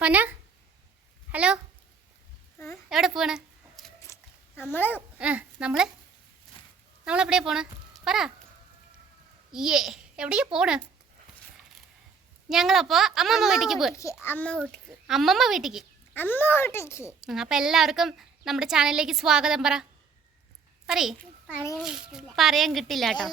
പൊന്ന? ഹലോ? എവിടെ പോണ്? നമ്മൾ നമ്മൾ? നമ്മൾ നമ്മളെവിടെയാ പോണ്? പറ. ഏ എവിടെയാ പോണ്? ഞങ്ങളപ്പോ അമ്മമ്മ വീട്ടിക്ക് പോയി അമ്മമ്മ വീട്ടിക്ക്. അമ്മ വീട്ടിക്ക്. അപ്പൊ എല്ലാവർക്കും നമ്മുടെ ചാനലിലേക്ക് സ്വാഗതം പറ. പറയേ. പറയാൻ കിട്ടില്ല കേട്ടോ.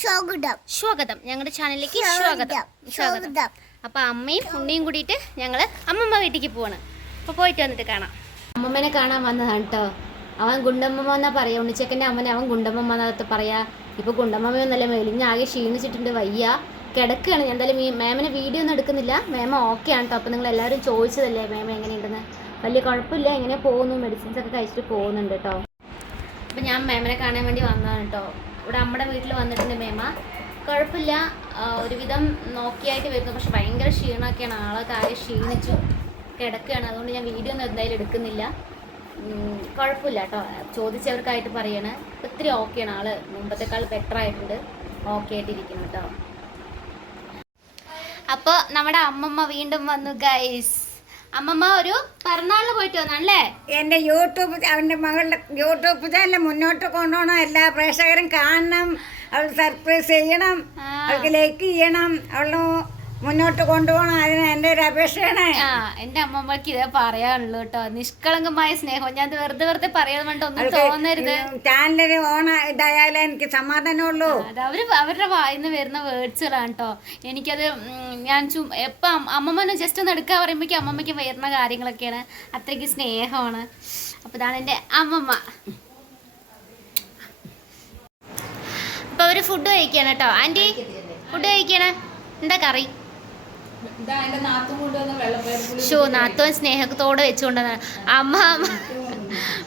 സ്വാഗതം. സ്വാഗതം. ഞങ്ങളുടെ ചാനലിലേക്ക് സ്വാഗതം. സ്വാഗതം. അപ്പൊ അമ്മയും ഉണ്ണിയും കൂടിയിട്ട് ഞങ്ങൾ അമ്മമ്മ വീട്ടിലേക്ക് പോവാണ്. അപ്പൊ പോയിട്ട് വന്നിട്ട് കാണാം. അമ്മമ്മനെ കാണാൻ വന്നതാണ് കേട്ടോ അവൻ ഗുണ്ടമ്മ എന്നാ പറയാ? ഉണ്ണിച്ചക്കന്റെ അമ്മനെ അവൻ ഗുണ്ടമ്മ എന്നകത്ത് പറയാ? ഇപ്പൊ ഗുണ്ടമ്മയൊന്നല്ല മെലിഞ്ഞ ആകെ ക്ഷീണിച്ചിട്ടുണ്ട് വയ്യ. കിടക്കുകയാണ് ഞാൻ എന്തായാലും ഈ മാമിനെ വീഡിയോ ഒന്നും എടുക്കുന്നില്ല. മാമ ഓക്കെ ആണ് കേട്ടോ അപ്പൊ നിങ്ങൾ എല്ലാവരും ചോദിച്ചതല്ലേ മാമ എങ്ങനെയുണ്ടെന്ന്? വലിയ കുഴപ്പമില്ല ഇങ്ങനെ പോകുന്നു. മെഡിസിൻസ് ഒക്കെ കഴിച്ചിട്ട് പോകുന്നുണ്ട് കേട്ടോ അപ്പം ഞാൻ മേമനെ കാണാൻ വേണ്ടി വന്നതാണ് കേട്ടോ ഇവിടെ നമ്മുടെ വീട്ടിൽ വന്നിട്ടുണ്ട് മേമ കുഴപ്പമില്ല. ഒരുവിധം നോക്കിയായിട്ട് വരുന്നു. പക്ഷെ ഭയങ്കര ക്ഷീണമൊക്കെയാണ്. ആളെ കാര്യം ക്ഷീണിച്ചു കിടക്കുകയാണ്. അതുകൊണ്ട് ഞാൻ വീഡിയോ ഒന്നും എന്തായാലും എടുക്കുന്നില്ല. കുഴപ്പമില്ല കേട്ടോ ചോദിച്ചവർക്കായിട്ട് പറയണേ. ഒത്തിരി ഓക്കെയാണ് ആൾ മുമ്പത്തെക്കാൾ ബെറ്റർ ആയിട്ടുണ്ട്. ഓക്കെ ആയിട്ടിരിക്കുന്നു കേട്ടോ അപ്പോൾ നമ്മുടെ അമ്മമ്മ വീണ്ടും വന്നു ഗൈസ് അമ്മമ്മ ഒരു പിറന്നാളിന് പോയിട്ട് വന്നാണല്ലേ? എന്റെ യൂട്യൂബ് അവന്റെ മകളുടെ യൂട്യൂബ് ചാനൽ മുന്നോട്ട് കൊണ്ടുപോകണം. എല്ലാ പ്രേക്ഷകരും കാണണം. അവൾ സർപ്രൈസ് ചെയ്യണം. അവൾക്ക് ലൈക്ക് ചെയ്യണം. അവൾ മുന്നോട്ട് കൊണ്ടുപോകണം. അതിന് എന്റെ ഒരു അപേക്ഷയാണ്. ആ എന്റെ അമ്മമ്മക്ക് ഇതേ പറയാനുള്ളൂ കേട്ടോ. നിഷ്കളങ്കമായ സ്നേഹം. ഞാൻ ഇത് വെറുതെ വെറുതെ പറയാൻ വേണ്ടി ഒന്നും തോന്നരുത്. ചാനലിന് ഓണ ഇതായാലേ എനിക്ക് സമാധാനമുള്ളൂ അത് അവർ അവരുടെ വായിന്ന് വരുന്ന വേർഡ്സുകളാണ് കേട്ടോ. എനിക്കത് ഞാൻ ചു എപ്പം അമ്മമ്മനെ ജസ്റ്റ് ഒന്ന് എടുക്കാൻ പറയുമ്പോഴേക്കും അമ്മമ്മയ്ക്ക് വരുന്ന കാര്യങ്ങളൊക്കെയാണ് അത്രയ്ക്ക് സ്നേഹമാണ്. അപ്പൊ ഇതാണ് എന്റെ അമ്മമ്മ. അപ്പൊ അവർ ഫുഡ് കഴിക്കാണ് കേട്ടോ. ആന്റി ഫുഡ് കഴിക്കണേ? എന്താ കറി? ഷോ നാത്തോൻ സ്നേഹത്തോടെ വെച്ചുകൊണ്ടാണ് അമ്മ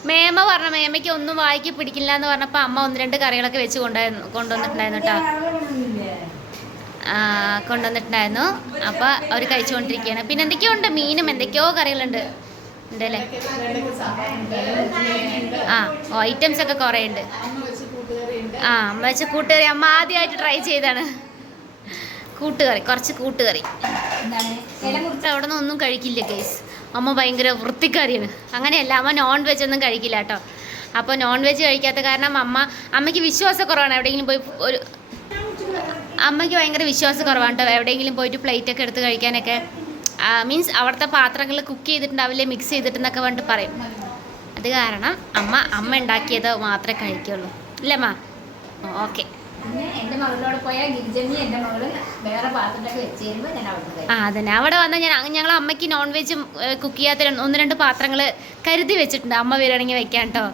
മേമ പറഞ്ഞ മേമയ്ക്ക് ഒന്നും വായിക്ക് പിടിക്കില്ല എന്ന് പറഞ്ഞപ്പോൾ അമ്മ ഒന്ന് രണ്ട് കറികളൊക്കെ വെച്ച് കൊണ്ടായിരുന്നു കൊണ്ടുവന്നിട്ടുണ്ടായിരുന്നു കേട്ടോ കൊണ്ടുവന്നിട്ടുണ്ടായിരുന്നു. അപ്പോൾ അവർ കഴിച്ചുകൊണ്ടിരിക്കുകയാണ്. പിന്നെ എന്തൊക്കെയോ ഉണ്ട് മീനും എന്തൊക്കെയോ കറികളുണ്ട്. ഉണ്ടല്ലേ? ആ ഐറ്റംസ് ഒക്കെ കുറേ ഉണ്ട്. ആ അമ്മ വെച്ച കൂട്ടുകറി. അമ്മ ആദ്യമായിട്ട് ട്രൈ ചെയ്താണ് കൂട്ടുകറി കുറച്ച് കൂട്ടുകറി. അവിടെ നിന്ന് ഒന്നും കഴിക്കില്ല കേസ് അമ്മ ഭയങ്കര വൃത്തിക്കാരിയാണ്. അങ്ങനെയല്ല അമ്മ നോൺ വെജ് ഒന്നും കഴിക്കില്ല കേട്ടോ. അപ്പോൾ നോൺ വെജ് കഴിക്കാത്ത കാരണം അമ്മ അമ്മയ്ക്ക് വിശ്വാസക്കുറവാണ്. എവിടെയെങ്കിലും പോയി ഒരു അമ്മയ്ക്ക് ഭയങ്കര വിശ്വാസക്കുറവാണ് കേട്ടോ. എവിടെയെങ്കിലും പോയിട്ട് പ്ലേറ്റ് ഒക്കെ എടുത്ത് കഴിക്കാനൊക്കെ. മീൻസ് അവിടുത്തെ പാത്രങ്ങൾ കുക്ക് ചെയ്തിട്ടുണ്ടാവില്ലേ മിക്സ് ചെയ്തിട്ടെന്നൊക്കെ പറഞ്ഞിട്ട് പറയും. അത് കാരണം അമ്മ അമ്മ ഉണ്ടാക്കിയത് മാത്രമേ കഴിക്കുള്ളൂ. ഇല്ലമ്മ ഓക്കെ പിന്നെ എന്റെ മകളോട് പോയാൽ ഗിരിജമ്മി എന്റെ മകൾ വേറെ പാത്രത്തിലൊക്കെ വെച്ച് തരുമ്പോ ഞാൻ അവിടെ ആ അതന്നെ. അവിടെ വന്നാൽ ഞാൻ ഞങ്ങൾ അമ്മയ്ക്ക് നോൺ വെജ് കുക്ക് ചെയ്യാത്ത ഒന്ന് രണ്ട് പാത്രങ്ങൾ കരുതി വെച്ചിട്ടുണ്ട്. അമ്മ വരികയാണെങ്കിൽ വെക്കാൻ കേട്ടോ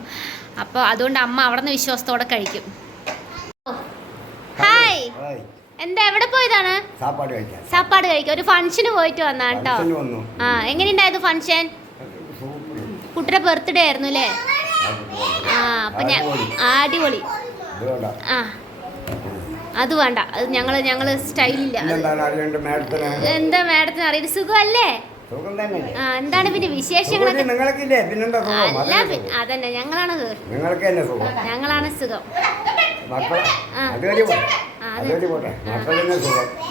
അപ്പോൾ അതുകൊണ്ട് അമ്മ അവിടെ നിന്ന് വിശ്വാസത്തോടെ കഴിക്കും. ഹായ്. എന്താ എവിടെ പോയതാണ്? സാപ്പാട് കഴിക്കും ഒരു ഫംഗ്ഷന് പോയിട്ട് വന്നാ കേട്ടോ വന്നു. ആ എങ്ങനെയുണ്ടായിരുന്നു ഫംഗ്ഷൻ? കുട്ടിയുടെ ബർത്ത്ഡേ ആയിരുന്നു അല്ലേ? ആ അപ്പൊ ഞാൻ അടിപൊളി. ആ. അത് വേണ്ട. അത് ഞങ്ങൾ ഞങ്ങൾ സ്റ്റൈലില്ല. എന്താ മാഡത്തിന് അറിയുന്നത് സുഖമല്ലേ? എന്താണ് പിന്നെ വിശേഷങ്ങളൊക്കെ? അല്ല. അതന്നെ. ഞങ്ങളാണ് ഞങ്ങളാണ് സുഖം.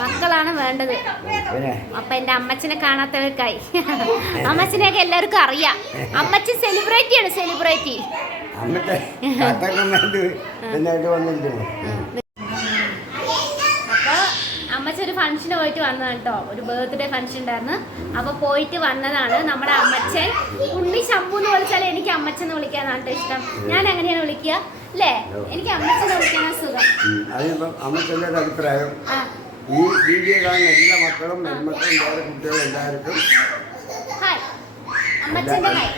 മക്കളാണ് വേണ്ടത്. അപ്പൊ എന്റെ അമ്മച്ചനെ കാണാത്തവർക്കായി. അമ്മച്ചനെയൊക്കെ എല്ലാവർക്കും അറിയാം. അമ്മച്ചൻ സെലിബ്രിറ്റി സെലിബ്രേറ്റി സെലിബ്രിറ്റി അന്നത്തെ കത്തക്കുന്നുണ്ട് പിന്നെ ഇത് വന്നിരിക്കുന്നു അപ്പോൾ അമ്മച്ച ഒരു ഫംഗ്ഷന് പോയിട്ട് വന്നതാണ് കേട്ടോ. ഒരു ബർത്ത്ഡേ ഫംഗ്ഷൻ ഉണ്ടായിരുന്നു. അപ്പോൾ പോയിട്ട് വന്നതാണ് നമ്മുടെ അമ്മച്ചൻ. ഉണ്ണി ശംഭു എന്ന് വിളിച്ചാൽ എനിക്ക് അമ്മച്ചൻ എന്ന് വിളിക്കാനാണ് ഇഷ്ടം. ഞാൻ എങ്ങനെയാണ് വിളിക്കുക? അല്ലേ? എനിക്ക് അമ്മച്ചൻ വിളിക്കാനാണ് സുഖം. അമ്മച്ചന്റെ അഭിപ്രായം. ഈ വീഡിയോ കാണുന്ന എല്ലാ മക്കളും പെൺമക്കളും വേറെ കുട്ടികളും എല്ലാവർക്കും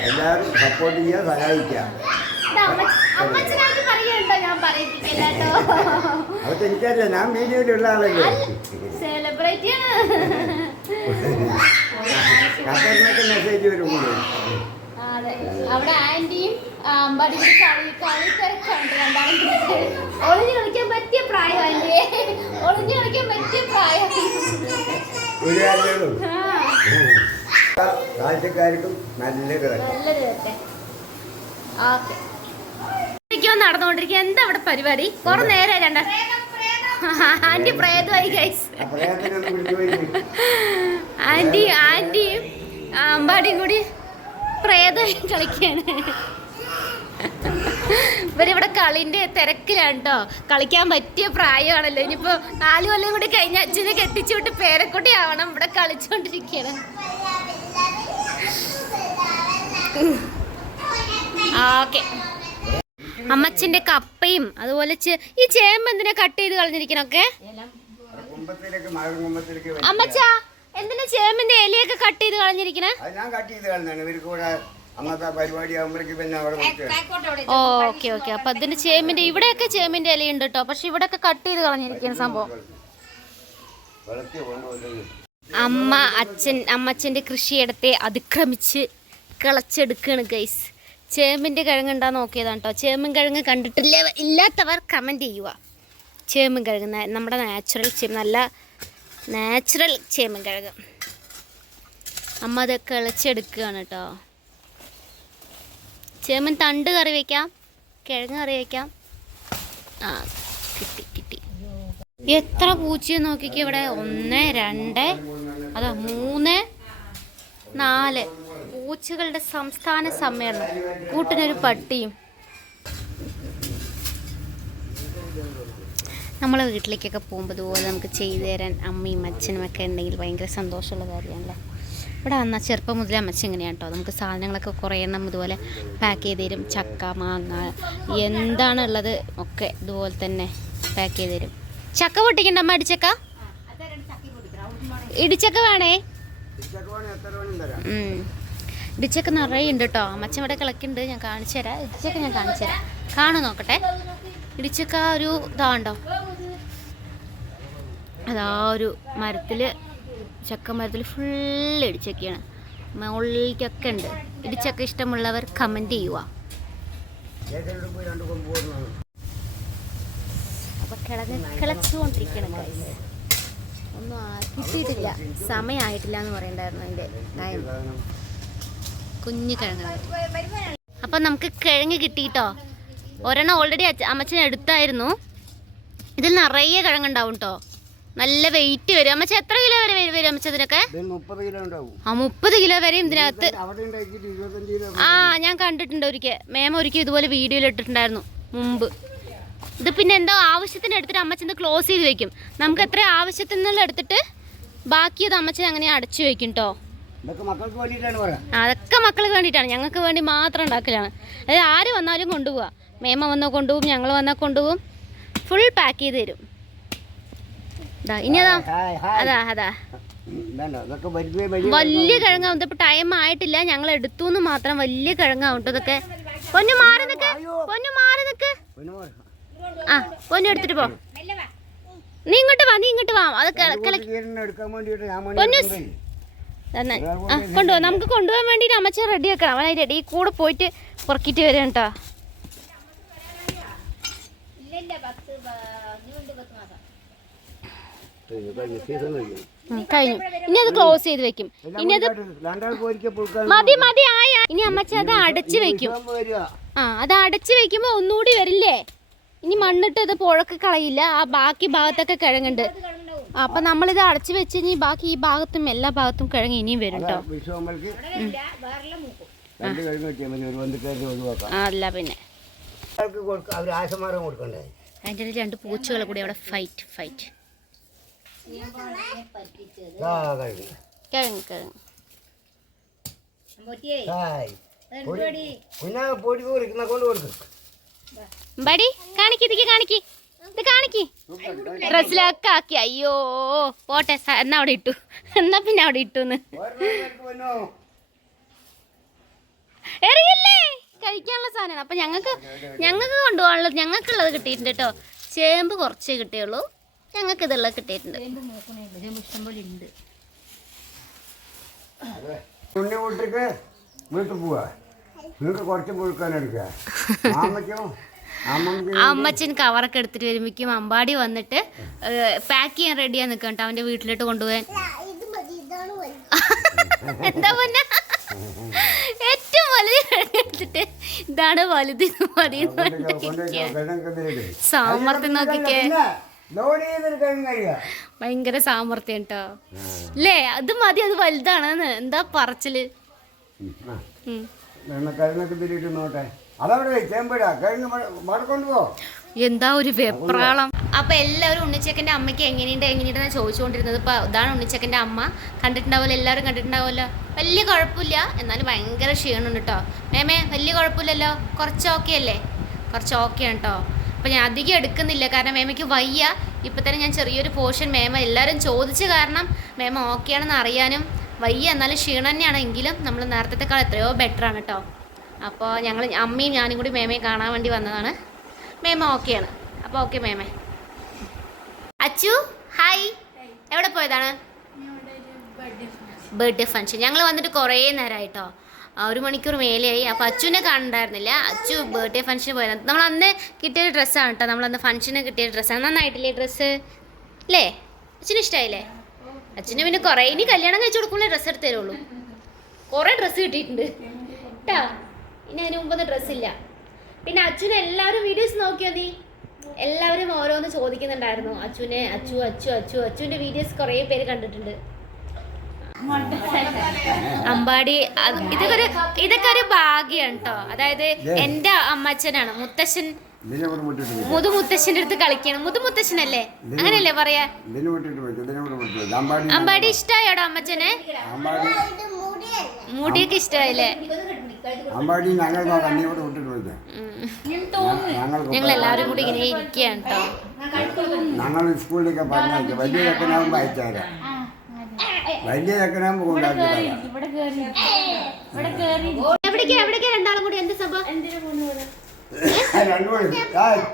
എല്ലാവരും സപ്പോർട്ട് ചെയ്യുക സഹായിക്കാം അതൊക്കെ എനിക്കറിയാം. ഞാൻ വീഡിയോയിലുള്ള ആളല്ലേ. ആണ് മെസ്സേജ് വരുമ്പോൾ അവിടെ ആന്റിയും അമ്പാടി കൂടി കളി കളി തിരക്കുണ്ട് രണ്ടാളും കൂടി. ഒളിഞ്ഞു കളിക്കാൻ പറ്റിയ ഒളിഞ്ഞു കളിക്കാൻ പറ്റിയ പ്രായം കാഴ്ചക്കാർക്കും നല്ല നടന്നുകൊണ്ടിരിക്കുക എന്താ അവിടെ പരിപാടി? കുറെ നേരം രണ്ട ആന്റി പ്രേതമായി ഗൈസ് ആന്റി ആന്റിയും അമ്പാടിയും കൂടി പ്രേതമായി കളിക്കാണ്. ഇവരിവിടെ കളിന്റെ തിരക്കിലാണ് കേട്ടോ കളിക്കാൻ പറ്റിയ പ്രായമാണല്ലോ. ഇനിയിപ്പോ നാല് കൊല്ലം കൂടി കഴിഞ്ഞ അച്ഛനെ കെട്ടിച്ചു വിട്ട് പേരക്കുട്ടി ആവണം. ഇവിടെ കളിച്ചോണ്ടിരിക്കണം ഓക്കെ അമ്മച്ചന്റെ കപ്പയും അതുപോലെ ഈ ചേമ്പ് എന്തിനാ കട്ട് ചെയ്ത് കളഞ്ഞിരിക്കണൊക്കെ. അമ്മച്ച എന്തിനാ ചേമ്പിന്റെ ഇലയൊക്കെ കട്ട് ചെയ്ത് കളഞ്ഞിരിക്കണേ? Okay okay. അപ്പൊ അതിന്റെ ചേമ്പിന്റെ ഇവിടെയൊക്കെ ചേമ്പിന്റെ ഇലയുണ്ട് കേട്ടോ പക്ഷെ ഇവിടെയൊക്കെ കട്ട് ചെയ്ത് കളഞ്ഞിരിക്കുന്ന സംഭവം. അമ്മ അച്ഛൻ അമ്മച്ചന്റെ കൃഷിയിടത്തെ അതിക്രമിച്ച് കിളച്ചെടുക്കാണ് ഗൈസ്. ചേമ്പിന്റെ കിഴങ്ങുണ്ടാ നോക്കിയതാണ് കേട്ടോ ചേമ്പും കിഴങ്ങ് കണ്ടിട്ടില്ല ഇല്ലാത്തവർ കമന്റ് ചെയ്യുക. ചേമ്പും കിഴങ്ങ് നമ്മുടെ നാച്ചുറൽ ചേമ്പ് നല്ല നാച്ചുറൽ ചേമ്പും കിഴങ്ങ്. അമ്മ അത് കിളച്ചെടുക്കുകയാണ് കേട്ടോ ചേമ്പൻ തണ്ട് കറി വയ്ക്കാം കിഴങ്ങ് കറി വയ്ക്കാം ആ കിട്ടി കിട്ടി. എത്ര പൂച്ചയെ നോക്കിക്കേ ഇവിടെ? ഒന്ന് രണ്ട് അതാ മൂന്ന് നാല്. പൂച്ചകളുടെ സംസ്ഥാന സമ്മേളനം കൂട്ടിനൊരു പട്ടിയും. നമ്മളെ വീട്ടിലേക്കൊക്കെ പോകുമ്പോൾ ഇതുപോലെ നമുക്ക് ചെയ്തു തരാൻ അമ്മയും അച്ഛനും ഒക്കെ ഉണ്ടെങ്കിൽ ഭയങ്കര സന്തോഷമുള്ള കാര്യമാണല്ലോ. ഇവിടെ വന്നാൽ ചെറുപ്പം മുതലേ അമ്മച്ച എങ്ങനെയാണ് കേട്ടോ നമുക്ക് സാധനങ്ങളൊക്കെ കുറേ എണ്ണം ഇതുപോലെ പാക്ക് ചെയ്ത് തരും. ചക്ക മാങ്ങ എന്താണുള്ളത് ഒക്കെ ഇതുപോലെ തന്നെ പാക്ക് ചെയ്ത് തരും. ചക്ക പൊട്ടിക്കണ്ട അമ്മ ഇടിച്ചക്ക? ഇടിച്ചക്ക വേണേ? ഇടിച്ചക്ക നിറയെ ഉണ്ട് കേട്ടോ അമ്മച്ചൻ ഇവിടെ കിളക്കുന്നുണ്ട് ഞാൻ കാണിച്ചു തരാം. ഇടിച്ചൊക്കെ ഞാൻ കാണിച്ചു തരാം. കാണു നോക്കട്ടെ? ഇടിച്ചൊക്കെ ആ ഒരു ഇതാണ്ടോ? അതാ ഒരു മരത്തിൽ ചക്ക മരത്തിൽ ഫുൾ ഇടിച്ചൊക്കെയാണ്. മുകളിലേക്കൊക്കെ ഉണ്ട്. ഇടിച്ചൊക്കെ ഇഷ്ടമുള്ളവർ കമന്റ് ചെയ്യുക. ഒന്നും കിട്ടിയിട്ടില്ല. സമയമായിട്ടില്ല എന്ന് പറയണ്ടായിരുന്നു എന്റെ കുഞ്ഞു കിഴങ്ങ് അപ്പം നമുക്ക് കിഴങ്ങ് കിട്ടിയിട്ടോ? ഒരെണ്ണം ഓൾറെഡി അമ്മച്ചൻ എടുത്തായിരുന്നു. ഇതിൽ നിറയെ കിഴങ്ങുണ്ടാവും കേട്ടോ നല്ല വെയിറ്റ് വരും. അമ്മച്ച എത്ര കിലോ വരെ വരും വരും അമ്മച്ച ഇതിനൊക്കെ ആ മുപ്പത് കിലോ വരെയും ഇതിനകത്ത്. ആ ഞാൻ കണ്ടിട്ടുണ്ട് ഒരിക്കൽ. മേമ ഒരിക്കൽ ഇതുപോലെ വീഡിയോയിൽ ഇട്ടിട്ടുണ്ടായിരുന്നു മുമ്പ്. ഇത് പിന്നെ എന്തോ ആവശ്യത്തിന് എടുത്തിട്ട് അമ്മച്ചൻ ക്ലോസ് ചെയ്ത് വെക്കും. നമുക്ക് എത്ര ആവശ്യത്തിനുള്ള എടുത്തിട്ട് ബാക്കി അത് അമ്മച്ചൻ അങ്ങനെ അടച്ചു വെക്കും കേട്ടോ അതൊക്കെ മക്കൾക്ക് വേണ്ടിയിട്ടാണ്. ഞങ്ങൾക്ക് വേണ്ടി മാത്രം ഉണ്ടാക്കലാണ്. അതായത് ആര് വന്നാലും കൊണ്ടുപോവാ. മേമ വന്നാൽ കൊണ്ടുപോകും ഞങ്ങൾ വന്നാൽ കൊണ്ടുപോകും ഫുൾ പാക്ക് ചെയ്ത് തരും. ഇനി അതാ. അതാ അതാ. വലിയ കിഴങ്ങാവും. ഇതിപ്പോ ടൈം ആയിട്ടില്ല. ഞങ്ങൾ എടുത്തു എന്ന് മാത്രം വലിയ കിഴങ്ങാവും ഇതൊക്കെ. പൊന്നു മാറി നിക്ക് പൊന്നു മാറി നിക്ക്. ആ പൊന്നു എടുത്തിട്ട് പോ. നീ ഇങ്ങോട്ട് വാ നീ ഇങ്ങോട്ട് വാ. അത് പൊന്നു. ആ കൊണ്ടുപോവാ നമുക്ക് കൊണ്ടുപോകാൻ വേണ്ടിയിട്ട് അമ്മച്ചൻ റെഡി ആക്കണം. അവൻ അതിന്റെ ഇടയിൽ കൂടെ പോയിട്ട് പുറക്കിട്ട് വരാം കേട്ടോ. കഴിഞ്ഞു, ഇനി അത് ക്ലോസ് ചെയ്ത് വെക്കും. ഇനി അത് മതി മതി ആയ ഇനി അമ്മച്ച അത് അടച്ചു വെക്കും. ആ അത് അടച്ചു വെക്കുമ്പോ ഒന്നുകൂടി വരില്ലേ? ഇനി മണ്ണിട്ട് അത് പുഴക്ക് കളയില്ല. ആ ബാക്കി ഭാഗത്തൊക്കെ കിഴങ്ങുണ്ട്. അപ്പൊ നമ്മളിത് അടച്ചു വെച്ച് ഇനി ബാക്കി ഈ ഭാഗത്തും എല്ലാ ഭാഗത്തും കിഴങ്ങ് ഇനിയും വരും കേട്ടോ അല്ല പിന്നെ. അതിന്റെ ഇടയിൽ രണ്ട് പൂച്ചകൾ കൂടി അവിടെ ഫൈറ്റ് ഫൈറ്റ്. കിഴങ്ങ് കിഴങ്ങ് കാണിക്ക് ഇതിക്ക് കാണിക്ക്. ഇത് കാണിക്ക്. ഡ്രസ്സിലൊക്കെ ആക്കി. അയ്യോ പോട്ടെ എന്നാ അവിടെ ഇട്ടു. എന്നാ പിന്നെ അവിടെ ഇട്ടു എന്ന് എറിയല്ലേ? കഴിക്കാനുള്ള സാധനമാണ്. അപ്പൊ ഞങ്ങൾക്ക് ഞങ്ങൾക്ക് കൊണ്ടുപോകാനുള്ളത് ഞങ്ങൾക്കുള്ളത് കിട്ടിയിട്ടുണ്ട് കേട്ടോ. ചേമ്പ് കുറച്ചേ കിട്ടിയുള്ളൂ. ഞങ്ങൾക്ക് ഇതുള്ളത് കിട്ടിയിട്ടുണ്ട്. വീട്ടിൽ പോവാ. നിങ്ങൾക്ക് കുറച്ച് പുഴുക്കാൻ എടുക്കുക അമ്മച്ചൻ കവറൊക്കെ എടുത്തിട്ട് വരുമ്പോഴേക്കും അമ്പാടി വന്നിട്ട് പാക്ക് ചെയ്യാൻ റെഡിയാ നിൽക്കാം കേട്ടോ അവന്റെ വീട്ടിലോട്ട് കൊണ്ടുപോകാൻ. എന്താ പൊന്ന? ഏറ്റവും വലുത് എടുത്തിട്ട് ഇതാണ് വലുത് മതി സാമർത്ഥ്യം നോക്കിക്കേ. ഭയങ്കര സാമർത്ഥ്യം കേട്ടോ. അല്ലേ അത് മതി അത് വലുതാണെന്ന്. എന്താ പറച്ചിൽ? നോട്ടെ അതവിടെ എന്താ ഒരു വെപ്രാളം? അപ്പൊ എല്ലാവരും ഉണ്ണിച്ചക്കന്റെ അമ്മയ്ക്ക് എങ്ങനെയുണ്ട് എങ്ങനെയുണ്ടെന്ന് ചോദിച്ചുകൊണ്ടിരുന്നത് ഇപ്പൊ ഇതാണ് ഉണ്ണിച്ചക്കന്റെ അമ്മ. കണ്ടിട്ടുണ്ടാവുമല്ലോ എല്ലാവരും കണ്ടിട്ടുണ്ടാവുമല്ലോ. വലിയ കുഴപ്പമില്ല. എന്നാലും ഭയങ്കര ക്ഷീണമുണ്ട് കേട്ടോ മേമേ വലിയ കുഴപ്പമില്ലല്ലോ? കുറച്ച് ഓക്കെ അല്ലേ? കുറച്ച് ഓക്കെ ആണ് കേട്ടോ അപ്പൊ ഞാൻ അധികം എടുക്കുന്നില്ല. കാരണം മേമയ്ക്ക് വയ്യ. ഇപ്പൊ തന്നെ ഞാൻ ചെറിയൊരു പോർഷൻ മേമ എല്ലാവരും ചോദിച്ച കാരണം മേമ ഓക്കെ ആണെന്ന് അറിയാനും വയ്യ. എന്നാലും ക്ഷീണം തന്നെയാണ്. എങ്കിലും നമ്മൾ നേരത്തെക്കാൾ എത്രയോ ബെറ്റർ ആണ് കേട്ടോ അപ്പോൾ ഞങ്ങൾ അമ്മയും ഞാനും കൂടി മേമയെ കാണാൻ വേണ്ടി വന്നതാണ്. മേമ ഓക്കെയാണ്. അപ്പോൾ ഓക്കെ മേമ. അച്ചു ഹായ്. എവിടെ പോയതാണ്? Birthday function. ഞങ്ങൾ വന്നിട്ട് കുറേ നേരമായിട്ടോ ഒരു മണിക്കൂർ മേലെയായി. അപ്പോൾ അച്ചുവിനെ കാണണ്ടായിരുന്നില്ല. അച്ചു ബർത്ത്ഡേ ഫംഗ്ഷന് പോയത് നമ്മൾ അന്ന് കിട്ടിയ ഡ്രസ്സാണ് കേട്ടോ നമ്മളന്ന് ഫംഗ്ഷന് കിട്ടിയ ഡ്രസ്സാണ്. നന്നായിട്ടില്ലേ ഡ്രസ്സ്? അല്ലേ അച്ഛന് ഇഷ്ടമായില്ലേ അച്ഛന് പിന്നെ കുറേ ഇനി കല്യാണം കഴിച്ചു കൊടുക്കുമ്പോൾ ഡ്രസ്സ് എടുത്ത് തരുള്ളൂ. കുറേ ഡ്രസ്സ് കിട്ടിയിട്ടുണ്ട്. കേട്ടാ ഇനി അതിന് മുമ്പൊന്നും ഡ്രസ്സില്ല പിന്നെ അച്ഛൻ എല്ലാവരും വീഡിയോസ് നോക്കിയോ നീ? എല്ലാവരും ഓരോന്ന് ചോദിക്കുന്നുണ്ടായിരുന്നു. അച്ഛനെ അച്ചു അച്ചു അച്ചു അച്ചുവിന്റെ വീഡിയോസ് കുറേ പേര് കണ്ടിട്ടുണ്ട്. അമ്പാടി ഇതൊക്കെ ഒരു ഇതൊക്കെ ഒരു ഭാഗ്യാണ് കേട്ടോ അതായത് എന്റെ അമ്മച്ചനാണ്. മുത്തശ്ശൻ. മുതു മുത്തശ്ശന്റെ അടുത്ത് കളിക്കണം. മുതു മുത്തശ്ശനല്ലേ അങ്ങനെയല്ലേ പറയാ. അമ്പാടി ഇഷ്ടായോടോ ഇഷ്ടമായോടോ അമ്മച്ചനെ മുടിയൊക്കെ ഇഷ്ടമായില്ലേ? അമ്പാടി ഞങ്ങൾ കണ്ണിയോട് വിട്ടിട്ട് ഞങ്ങൾ എല്ലാവരും കൂടി ഇങ്ങനെ ഇരിക്കുകയാണ് കേട്ടോ ഞങ്ങൾ സ്കൂളിലേക്ക് പറഞ്ഞു വലിയ ചെക്കനാകുമ്പോൾ അയച്ചുതരാം വലിയ ചെക്കനാകുമ്പോൾ കൊണ്ടാക്കി രണ്ടാളും കൂടി? എന്ത് സംഭവം?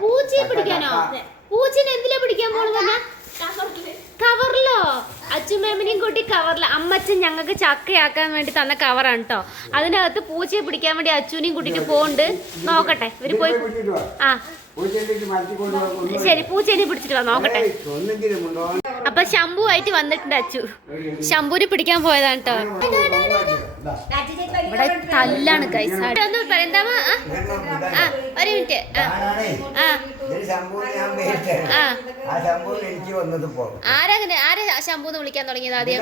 പൂച്ചയെ പിടിക്കാനോ? പൂച്ചനെ എന്തിലാ പിടിക്കാൻ പോണെന്ന് കവറിലോ? അച്ഛമ്മേമനെയും കൂട്ടി കവറിൽ അമ്മച്ചൻ ഞങ്ങൾക്ക് ചക്കയാക്കാൻ വേണ്ടി തന്ന കവറാണ് കേട്ടോ അതിനകത്ത് പൂച്ചയെ പിടിക്കാൻ വേണ്ടി അച്ഛനെയും കൂട്ടിട്ട് പോണ്ട് നോക്കട്ടെ ഇവർ പോയി. ആ. ശരി പൂച്ചേനെ പിടിച്ചിട്ട് വാ നോക്കട്ടെ. അപ്പൊ ശംഭു ആയിട്ട് വന്നിട്ടുണ്ട് അച്ചു. ശംഭുവിനെ പിടിക്കാൻ പോയതാണ് കേട്ടോ ഇവിടെ തല്ലാണ് ഗൈസ് ഒന്ന് എന്താ? ആ, ഒരു മിനിറ്റ്. ആരാ ആരാ ശംഭൂന്ന് വിളിക്കാൻ തുടങ്ങിയത് ആദ്യം?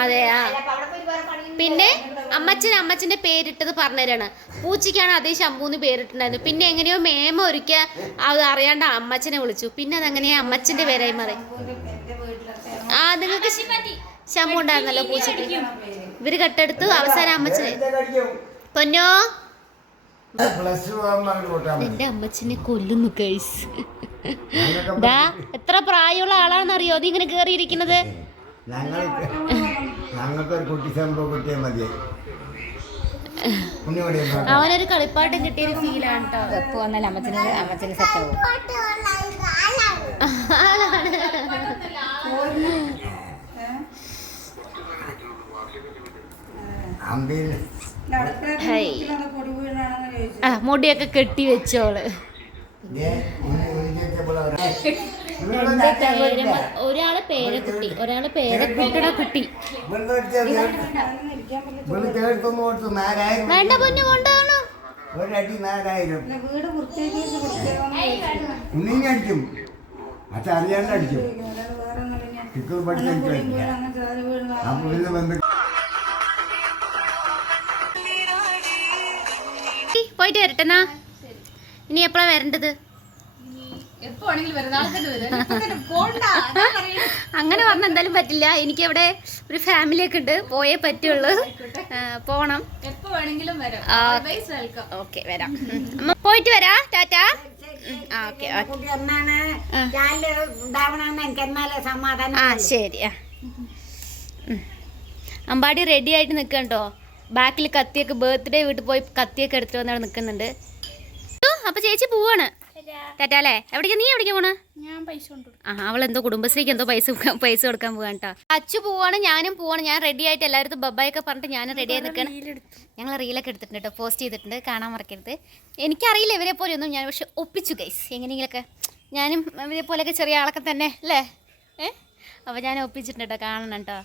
അതെ ആ. പിന്നെ അമ്മച്ചൻ അമ്മച്ചന്റെ പേരിട്ടത് പറഞ്ഞുതരാണ് പൂച്ചയ്ക്കാണ് അതേ ശംഭൂന്ന് പേരിട്ടുണ്ടായിരുന്നു പിന്നെ എങ്ങനെയോ മേമ ഒരുക്ക അത് അറിയാണ്ട് അമ്മച്ചനെ വിളിച്ചു. പിന്നെ അതങ്ങനെ അമ്മച്ചന്റെ പേരായി മാറി. ആ നിങ്ങൾക്ക് ശംഭു ഉണ്ടായിരുന്നല്ലോ പൂച്ചയ്ക്ക്. ഇവർ കട്ടെടുത്തു അവസാനം അമ്മച്ചന് പൊന്നോ. എന്റെ അമ്മച്ചനെ കൊല്ലുന്നു കേസ് ദാ എത്ര പ്രായമുള്ള ആളാണെന്നറിയോ? നീ ഇങ്ങനെ കേറിയിരിക്കുന്നത്? അവനൊരു കളിപ്പാട്ടം കിട്ടിയൊരു ഫീലാണ് കേട്ടോ അമ്മച്ചന് അമ്മച്ചന് സെറ്റ് ആവും. ആ മുടിയൊക്കെ കെട്ടി വെച്ചോൾ. ഒരാളെ പേരക്കുട്ടി ഒരാൾ പേരക്കുട്ടിയുടെ കുട്ടി. വേണ്ട പൊന്നു കൊണ്ടുപോകണോ. ഒരടി നാലായിരം. അടിക്കും. അറിയാണ്ട് അടിക്കും. പഠിച്ചില്ല അപ്പൊ പിന്നെ ബന്ധു പോയിട്ട് വരട്ടെന്നാ? ഇനി എപ്പോഴാ വരേണ്ടത്. അങ്ങനെ പറഞ്ഞ എന്തായാലും പറ്റില്ല. എനിക്ക് അവിടെ ഒരു ഫാമിലി ഒക്കെ ഉണ്ട്. പോയേ പറ്റുള്ളൂ. പോണം. ഓക്കെ വരാം. പോയിട്ട് വരാ ടാറ്റാ. ആ ശരി അമ്പാടി റെഡി ആയിട്ട് നിൽക്കണ്ടോ ബാക്കിൽ കത്തിയൊക്കെ ബർത്ത്ഡേ വീട്ടിൽ പോയി കത്തിയൊക്കെ എടുത്തിട്ട് വന്നവിടെ നിൽക്കുന്നുണ്ട് അപ്പൊ ചേച്ചി പോവാണ്? തെറ്റാലേ എവിടേക്കാ നീ എവിടേക്ക് പോണ? ഞാൻ പൈസ ആ അവൾ എന്തോ കുടുംബശ്രീക്ക് എന്തോ പൈസ പൈസ കൊടുക്കാൻ പോവാണ് കേട്ടോ അച്ചു പോവാണ് ഞാനും പോവാണ്. ഞാൻ റെഡി ആയിട്ട് എല്ലാവരും ബബ്ബായൊക്കെ പറഞ്ഞിട്ട് ഞാനും റെഡി ആയി നിൽക്കണം ഞങ്ങൾ റീലൊക്കെ എടുത്തിട്ടുണ്ട് കേട്ടോ പോസ്റ്റ് ചെയ്തിട്ടുണ്ട്. കാണാൻ മറക്കരുത്. എനിക്കറിയില്ല ഇവരെ പോലെ ഒന്നും ഞാൻ പക്ഷെ ഒപ്പിച്ചു ഗൈസ് എങ്ങനെയെങ്കിലൊക്കെ ഞാനും ഇവരെ പോലെയൊക്കെ ചെറിയ ആളൊക്കെ തന്നെ അല്ലേ? ഏഹ് അപ്പോൾ ഞാൻ ഒപ്പിച്ചിട്ടുണ്ട് കേട്ടോ കാണണം കേട്ടോ